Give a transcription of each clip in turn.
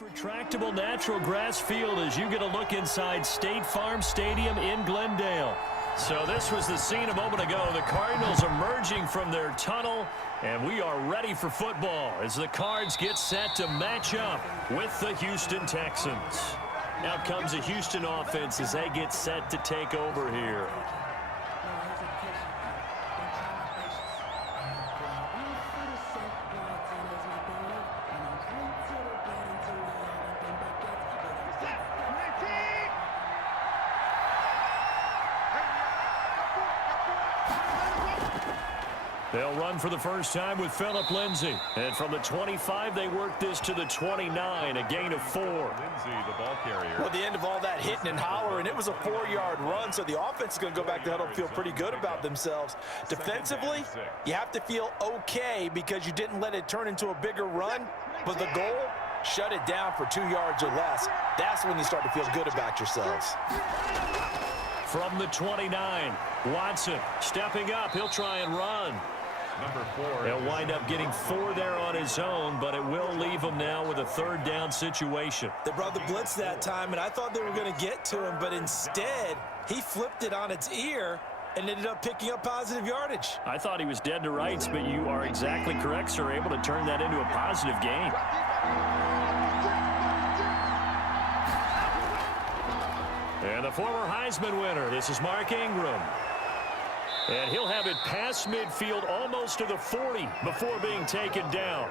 Retractable natural grass field as you get a look inside State Farm Stadium in Glendale. So this was the scene a moment ago. The Cardinals emerging from their tunnel, and we are ready for football as the Cards get set to match up with the Houston Texans. Now comes the Houston offense as they get set to take over here. They'll run for the first time with Phillip Lindsay. And from the 25, they work this to the 29, a gain of 4. Lindsay, the ball carrier. Well, the end of all that hitting and hollering, it was a 4-yard run, so the offense is going to go back to huddle and feel pretty good about themselves. Defensively, you have to feel okay because you didn't let it turn into a bigger run, but the goal, shut it down for 2 yards or less. That's when you start to feel good about yourselves. From the 29, Watson stepping up. He'll try and run. Number 4. He'll wind up getting 4 there on his own, but it will leave him now with a third down situation. They brought the blitz that time, and I thought they were going to get to him, but instead, he flipped it on its ear and ended up picking up positive yardage. I thought he was dead to rights, but you are exactly correct, sir. Able to turn that into a positive gain. And the former Heisman winner, this is Mark Ingram. And he'll have it past midfield almost to the 40 before being taken down.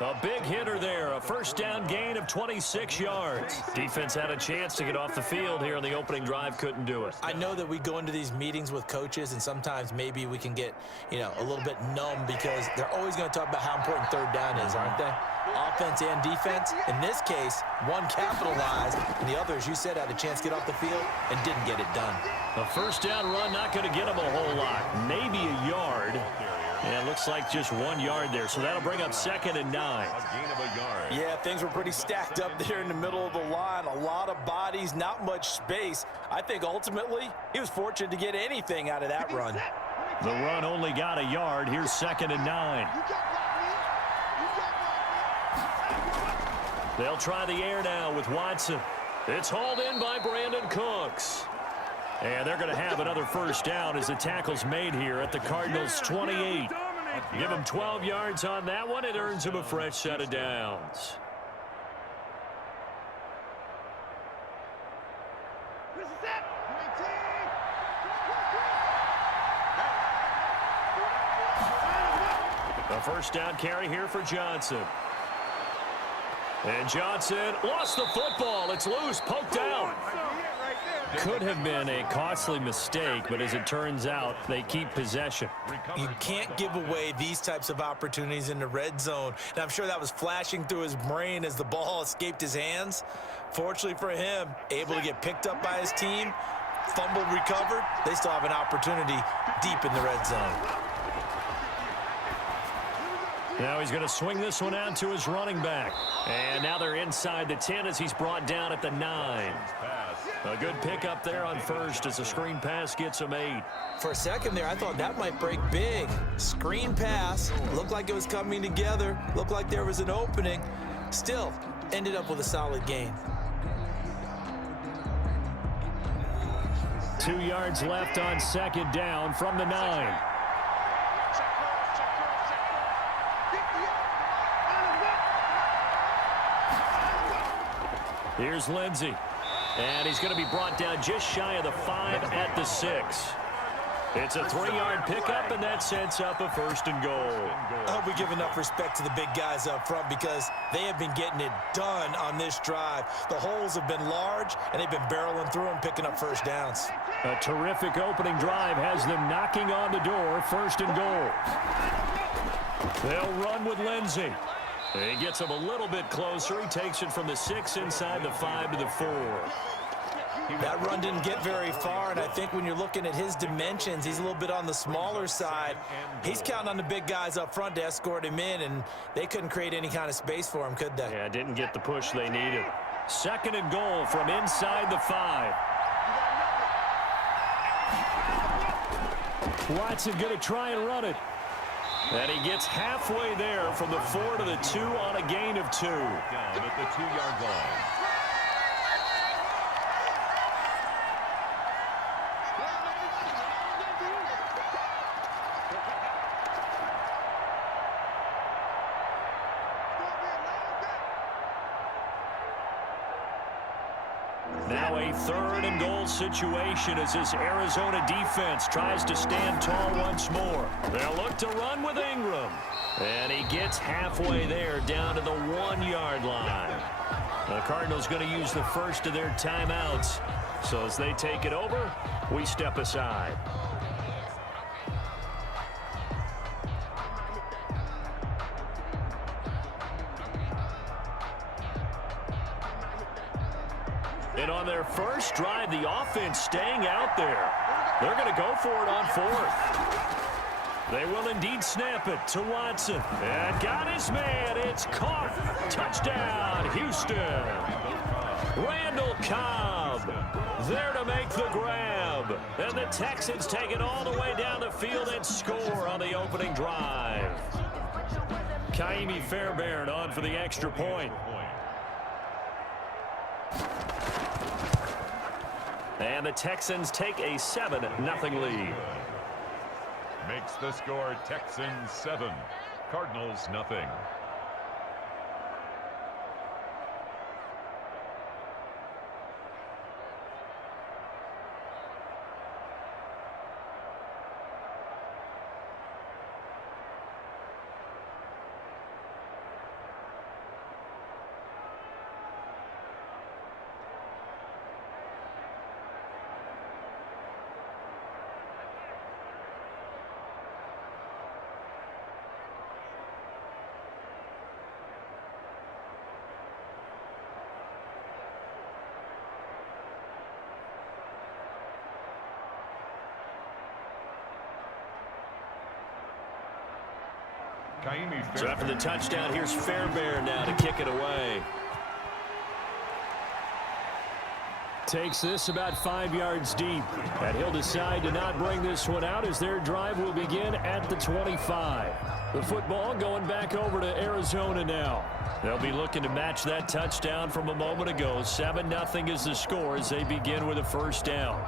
A big hitter there, a first down gain of 26 yards. Defense had a chance to get off the field here on the opening drive, couldn't do it. I know that we go into these meetings with coaches, and sometimes maybe we can get, a little bit numb because they're always going to talk about how important third down is, aren't they? Offense and defense. In this case, one capitalized, and the other, as you said, had a chance to get off the field and didn't get it done. A first down run not going to get him a whole lot. Maybe a yard. And it looks like just 1 yard there, so that'll bring up 2nd and 9. A gain of a yard. Yeah, things were pretty stacked up there in the middle of the line. A lot of bodies, not much space. I think ultimately he was fortunate to get anything out of that run. The run only got a yard. Here's 2nd and 9. They'll try the air now with Watson. It's hauled in by Brandon Cooks. And they're going to have another first down as the tackle's made here at the Cardinals' 28. Give him 12 yards on that one. It earns him a fresh set of downs. A first down carry here for Johnson. And Johnson lost the football. It's loose, poked out. Could have been a costly mistake, but as it turns out, they keep possession. You can't give away these types of opportunities in the red zone. And I'm sure that was flashing through his brain as the ball escaped his hands. Fortunately for him, able to get picked up by his team, fumbled, recovered. They still have an opportunity deep in the red zone. Now he's going to swing this one out to his running back. And now they're inside the 10 as he's brought down at the 9. A good pickup there on first as the screen pass gets him 8. For a second there, I thought that might break big. Screen pass. Looked like it was coming together. Looked like there was an opening. Still, ended up with a solid gain. 2 yards left on 2nd down from the 9. Here's Lindsay. And he's going to be brought down just shy of the 5 at the 6. It's a 3-yard pickup, and that sets up a 1st and goal. I hope we give enough respect to the big guys up front because they have been getting it done on this drive. The holes have been large, and they've been barreling through them, picking up first downs. A terrific opening drive has them knocking on the door, 1st and goal. They'll run with Lindsay. He gets him a little bit closer. He takes it from the 6 inside the 5 to the 4. That run didn't get very far, and I think when you're looking at his dimensions, he's a little bit on the smaller side. He's counting on the big guys up front to escort him in, and they couldn't create any kind of space for him, could they? Yeah, didn't get the push they needed. 2nd and goal from inside the 5. Watson going to try and run it. And he gets halfway there from the 4 to the 2 on a gain of 2. Down at the 2-yard line. Now a 3rd and goal situation as this Arizona defense tries to stand tall once more. They'll look to run with Ingram. And he gets halfway there down to the 1-yard line. The Cardinals going to use the first of their timeouts. So as they take it over, we step aside. And on their first drive, the offense staying out there. They're going to go for it on 4th. They will indeed snap it to Watson. And got his man. It's caught. Touchdown, Houston. Randall Cobb there to make the grab. And the Texans take it all the way down the field and score on the opening drive. Kaimi Fairbairn on for the extra point. And the Texans take a 7-0 lead. Makes the score Texans 7, Cardinals nothing. So after the touchdown, here's Fairbairn now to kick it away. Takes this about 5 yards deep. And he'll decide to not bring this one out as their drive will begin at the 25. The football going back over to Arizona now. They'll be looking to match that touchdown from a moment ago. 7-0 is the score as they begin with a first down.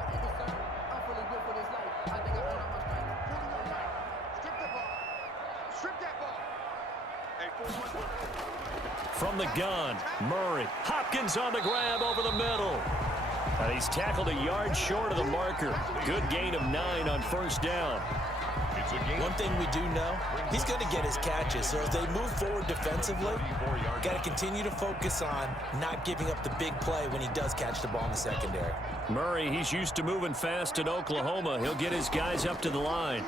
From the gun, Murray. Hopkins on the grab over the middle. And he's tackled a yard short of the marker. Good gain of 9 on first down. One thing we do know, he's going to get his catches. So as they move forward defensively, got to continue to focus on not giving up the big play when he does catch the ball in the secondary. Murray, he's used to moving fast in Oklahoma. He'll get his guys up to the line.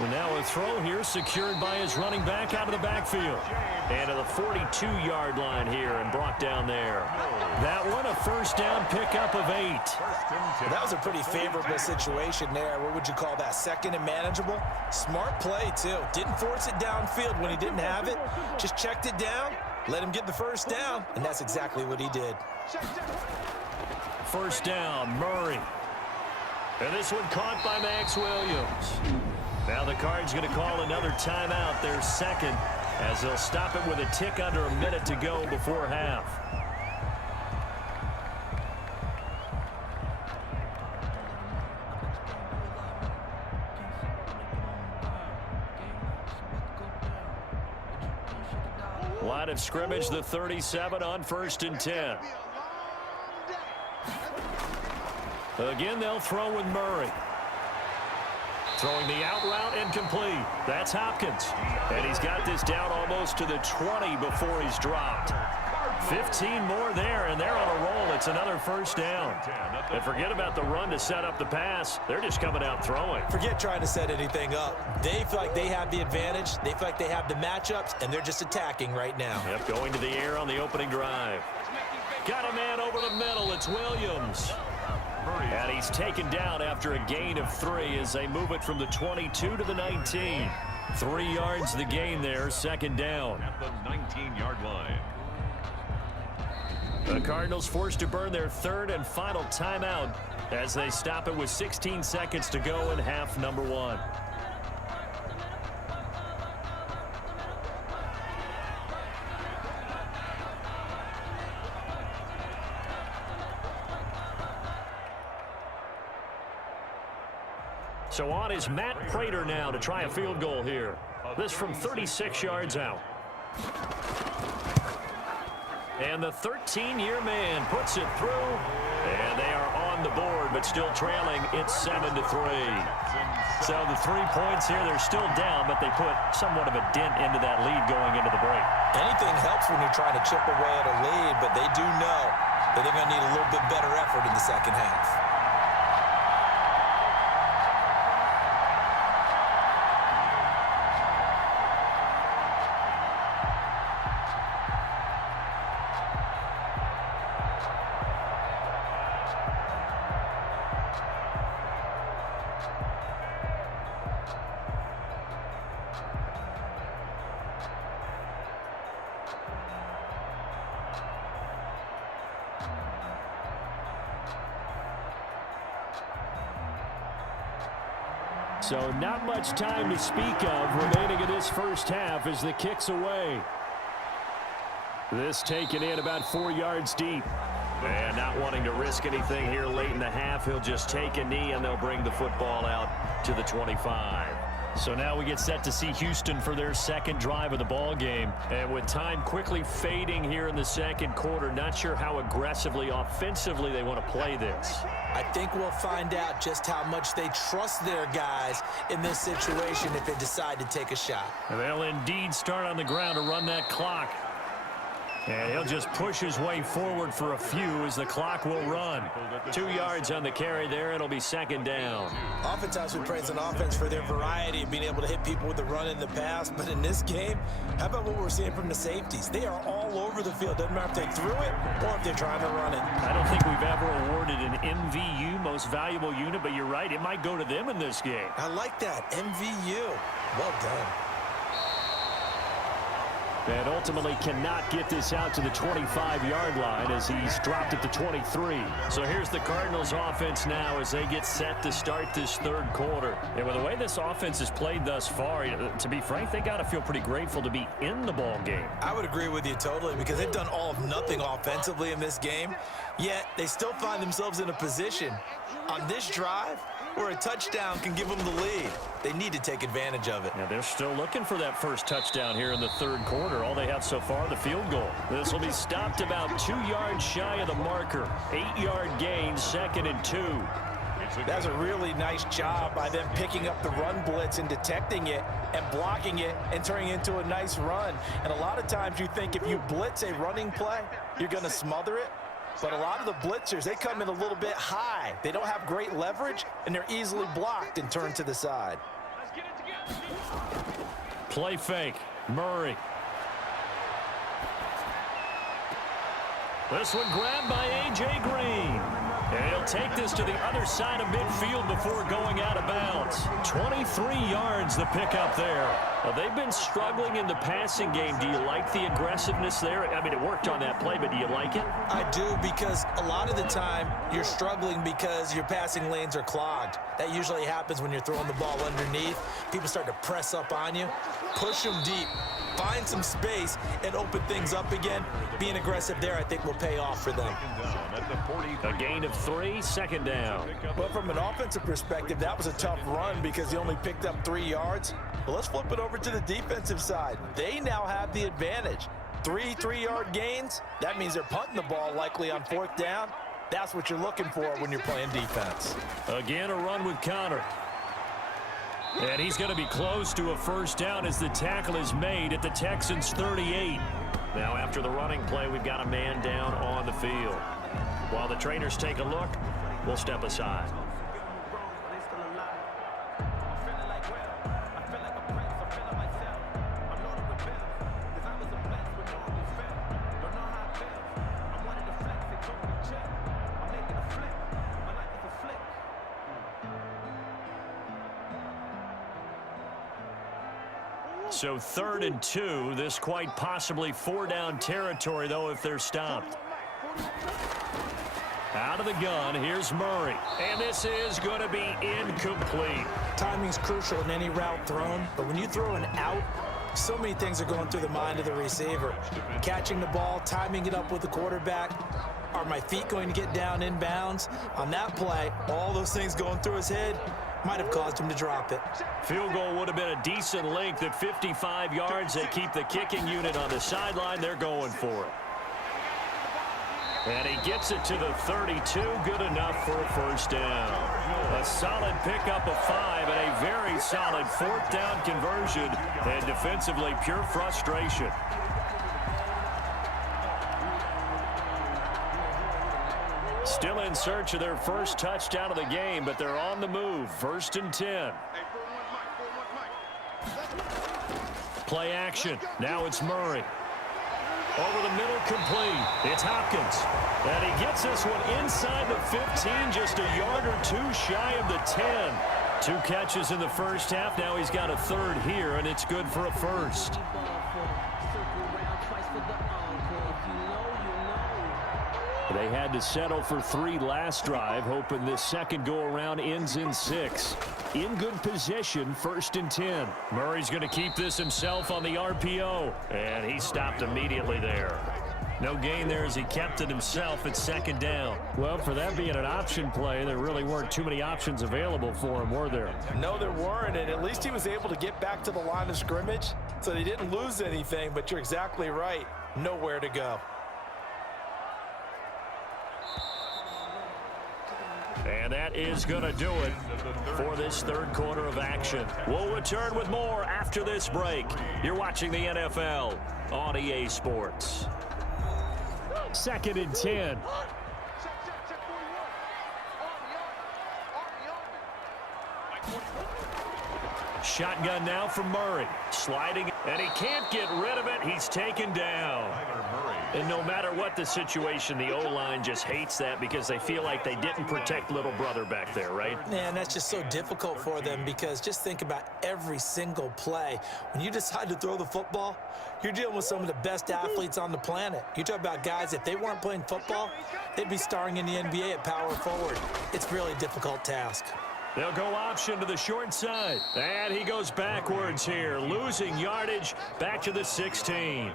And now a throw here secured by his running back out of the backfield. And to the 42-yard line here and brought down there. That one a first down pickup of 8. That was a pretty favorable situation there. What would you call that? Second and manageable? Smart play, too. Didn't force it downfield when he didn't have it. Just checked it down, let him get the first down, and that's exactly what he did. First down, Murray. And this one caught by Max Williams. Now the Cards going to call another timeout, their second, as they'll stop it with a tick under a minute to go before half. Line of scrimmage, the 37 on 1st and 10. Again, they'll throw with Murray. Throwing the out route incomplete. That's Hopkins. And he's got this down almost to the 20 before he's dropped. 15 more there, and they're on a roll. It's another first down. And forget about the run to set up the pass. They're just coming out throwing. Forget trying to set anything up. They feel like they have the advantage. They feel like they have the matchups, and they're just attacking right now. Yep, going to the air on the opening drive. Got a man over the middle. It's Williams. And he's taken down after a gain of 3 as they move it from the 22 to the 19. 3 yards the gain there, second down. At the 19-yard line. The Cardinals forced to burn their third and final timeout as they stop it with 16 seconds to go in half number 1. So on is Matt Prater now to try a field goal here. This from 36 yards out. And the 13-year man puts it through. And they are on the board, but still trailing. It's 7-3. So the 3 points here, they're still down, but they put somewhat of a dent into that lead going into the break. Anything helps when you're trying to chip away at a lead, but they do know that they're going to need a little bit better effort in the second half. So not much time to speak of remaining in this first half as the kick's away. This taken in about 4 yards deep. And not wanting to risk anything here late in the half, he'll just take a knee and they'll bring the football out to the 25. So now we get set to see Houston for their second drive of the ball game. And with time quickly fading here in the second quarter, not sure how aggressively, offensively they want to play this. I think we'll find out just how much they trust their guys in this situation if they decide to take a shot. And they'll indeed start on the ground to run that clock. And he'll just push his way forward for a few as the clock will run. 2 yards on the carry there. It'll be second down. Oftentimes we praise an offense for their variety of being able to hit people with the run in the pass. But in this game, how about what we're seeing from the safeties? They are all over the field. Doesn't matter if they threw it or if they're trying to run it. I don't think we've ever awarded an MVU, most valuable unit, but you're right. It might go to them in this game. I like that. MVU. Well done. And ultimately cannot get this out to the 25-yard line as he's dropped it to 23. So here's the Cardinals offense now as they get set to start this third quarter. And with the way this offense has played thus far, to be frank, they got to feel pretty grateful to be in the ball game. I would agree with you totally because they've done all of nothing offensively in this game, yet they still find themselves in a position on this drive where a touchdown can give them the lead. They need to take advantage of it. Yeah, they're still looking for that first touchdown here in the third quarter. All they have so far, the field goal. This will be stopped about 2 yards shy of the marker. 8-yard gain, 2nd and 2. That's a really nice job by them picking up the run blitz and detecting it and blocking it and turning it into a nice run. And a lot of times you think if you blitz a running play, you're going to smother it. But a lot of the blitzers, they come in a little bit high. They don't have great leverage, and they're easily blocked and turned to the side. Play fake. Murray. This one grabbed by A.J. Green. And he'll take this to the other side of midfield before going out of bounds. 23 yards the pickup there. Well, they've been struggling in the passing game. Do you like the aggressiveness there? I mean, it worked on that play, but do you like it? I do, because a lot of the time you're struggling because your passing lanes are clogged. That usually happens when you're throwing the ball underneath. People start to press up on you. Push them deep. Find some space and open things up again. Being aggressive there, I think, will pay off for them. A gain of 3, 2nd down. But from an offensive perspective, that was a tough run because he only picked up 3 yards. But let's flip it over to the defensive side. They now have the advantage. 3 3-yard gains. That means they're punting the ball likely on 4th down. That's what you're looking for when you're playing defense. Again, a run with Connor. And he's going to be close to a first down as the tackle is made at the Texans' 38. Now, after the running play, we've got a man down on the field. While the trainers take a look, we'll step aside. So 3rd and 2, this quite possibly 4-down territory, though, if they're stopped. Out of the gun, here's Murray. And this is going to be incomplete. Timing's crucial in any route thrown, but when you throw an out, so many things are going through the mind of the receiver. Catching the ball, timing it up with the quarterback. Are my feet going to get down inbounds? On that play, all those things going through his head, might have caused him to drop it. Field goal would have been a decent length at 55 yards. They keep the kicking unit on the sideline. They're going for it. And he gets it to the 32. Good enough for a first down. A solid pickup of 5 and a very solid fourth down conversion. And defensively, pure frustration. Still in search of their first touchdown of the game, but they're on the move. 1st and 10. Play action. Now it's Murray. Over the middle, complete. It's Hopkins. And he gets this one inside the 15, just a yard or two shy of the 10. 2 catches in the first half. Now he's got a third here, and it's good for a first. They had to settle for 3 last drive, hoping this second go-around ends in 6. In good position, 1st and 10. Murray's going to keep this himself on the RPO, and he stopped immediately there. No gain there as he kept it himself at 2nd down. Well, for that being an option play, there really weren't too many options available for him, were there? No, there weren't, and at least he was able to get back to the line of scrimmage, so they didn't lose anything, but you're exactly right. Nowhere to go. And that is going to do it for this third quarter of action. We'll return with more after this break. You're watching the NFL on EA Sports. 2nd and 10. Shotgun now from Murray. Sliding, and he can't get rid of it. He's taken down. And no matter what the situation, the O-line just hates that because they feel like they didn't protect little brother back there, right? Man, that's just so difficult for them because just think about every single play. When you decide to throw the football, you're dealing with some of the best athletes on the planet. You talk about guys, if they weren't playing football, they'd be starring in the NBA at power forward. It's really a difficult task. They'll go option to the short side. And he goes backwards here, losing yardage back to the 16.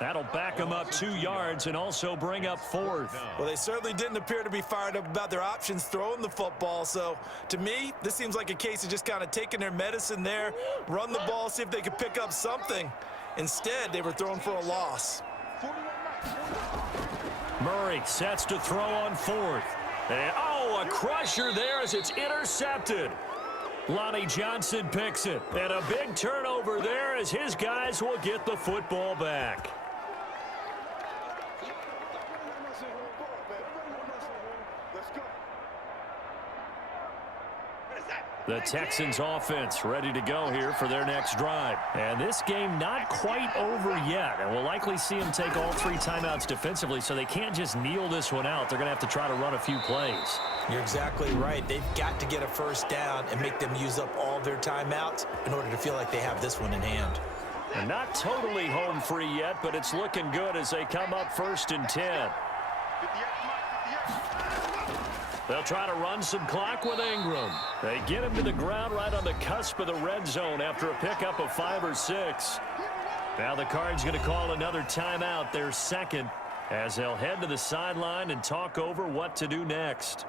That'll back him up 2 yards and also bring up 4th. Well, they certainly didn't appear to be fired up about their options throwing the football. So, to me, this seems like a case of just kind of taking their medicine there, run the ball, see if they could pick up something. Instead, they were throwing for a loss. Murray sets to throw on 4th. And, oh, a crusher there as it's intercepted. Lonnie Johnson picks it. And a big turnover there as his guys will get the football back. The Texans offense ready to go here for their next drive. And this game not quite over yet. And we'll likely see them take all 3 timeouts defensively, so they can't just kneel this one out. They're going to have to try to run a few plays. You're exactly right. They've got to get a first down and make them use up all their timeouts in order to feel like they have this one in hand. And not totally home free yet, but it's looking good as they come up 1st and 10. They'll try to run some clock with Ingram. They get him to the ground right on the cusp of the red zone after a pickup of 5 or 6. Now the Cards going to call another timeout, their 2nd, as they'll head to the sideline and talk over what to do next.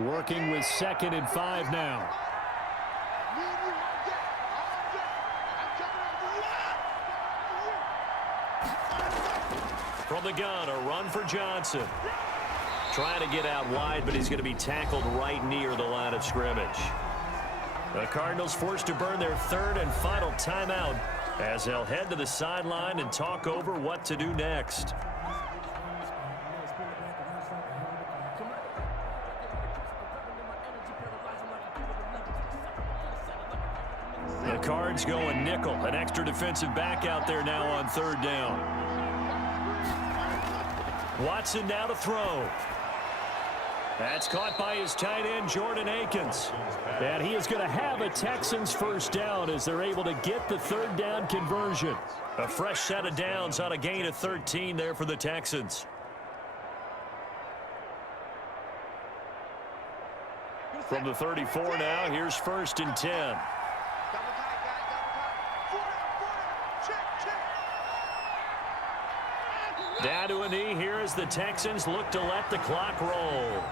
Working with 2nd and 5 now. From the gun, a run for Johnson. Trying to get out wide, but he's going to be tackled right near the line of scrimmage. The Cardinals forced to burn their 3rd and final timeout as they'll head to the sideline and talk over what to do next. The Cards going nickel, an extra defensive back out there now on 3rd down. Watson now to throw. That's caught by his tight end, Jordan Akins. And he is going to have a Texans first down as they're able to get the 3rd down conversion. A fresh set of downs on a gain of 13 there for the Texans. From the 34 now, here's 1st and 10. Down to a knee here as the Texans look to let the clock roll.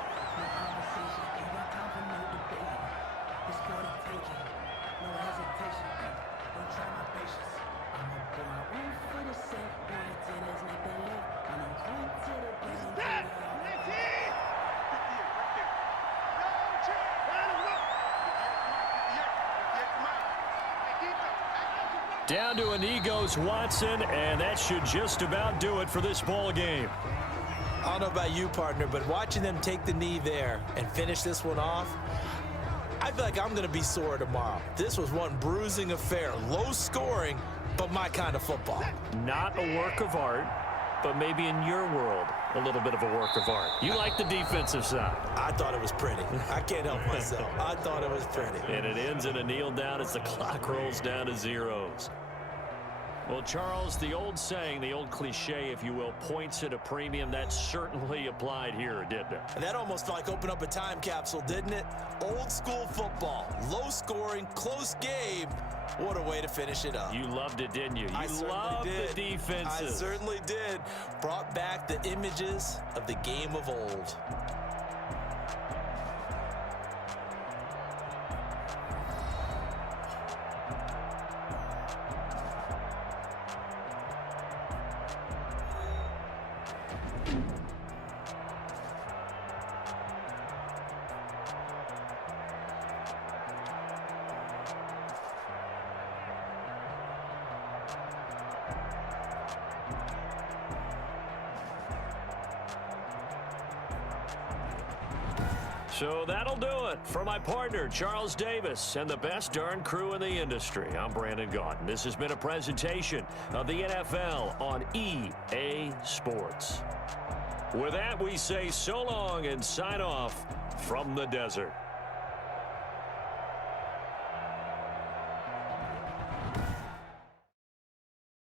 Down to a knee goes Watson, and that should just about do it for this ball game. I don't know about you, partner, but watching them take the knee there and finish this one off, I feel like I'm going to be sore tomorrow. This was one bruising affair. Low scoring, but my kind of football. Not a work of art, but maybe in your world, a little bit of a work of art. You like the defensive side. I thought it was pretty. I can't help myself. I thought it was pretty. And it ends in a kneel down as the clock rolls down to zeros. Well, Charles, the old saying, the old cliche, if you will, points at a premium. That certainly applied here, didn't it? And that almost felt like opened up a time capsule, didn't it? Old school football, low scoring, close game. What a way to finish it up. You loved it, didn't you? You loved the defenses. I certainly did. Brought back the images of the game of old. So that'll do it for my partner, Charles Davis, and the best darn crew in the industry. I'm Brandon Gaudin. This has been a presentation of the NFL on EA Sports. With that, we say so long and sign off from the desert.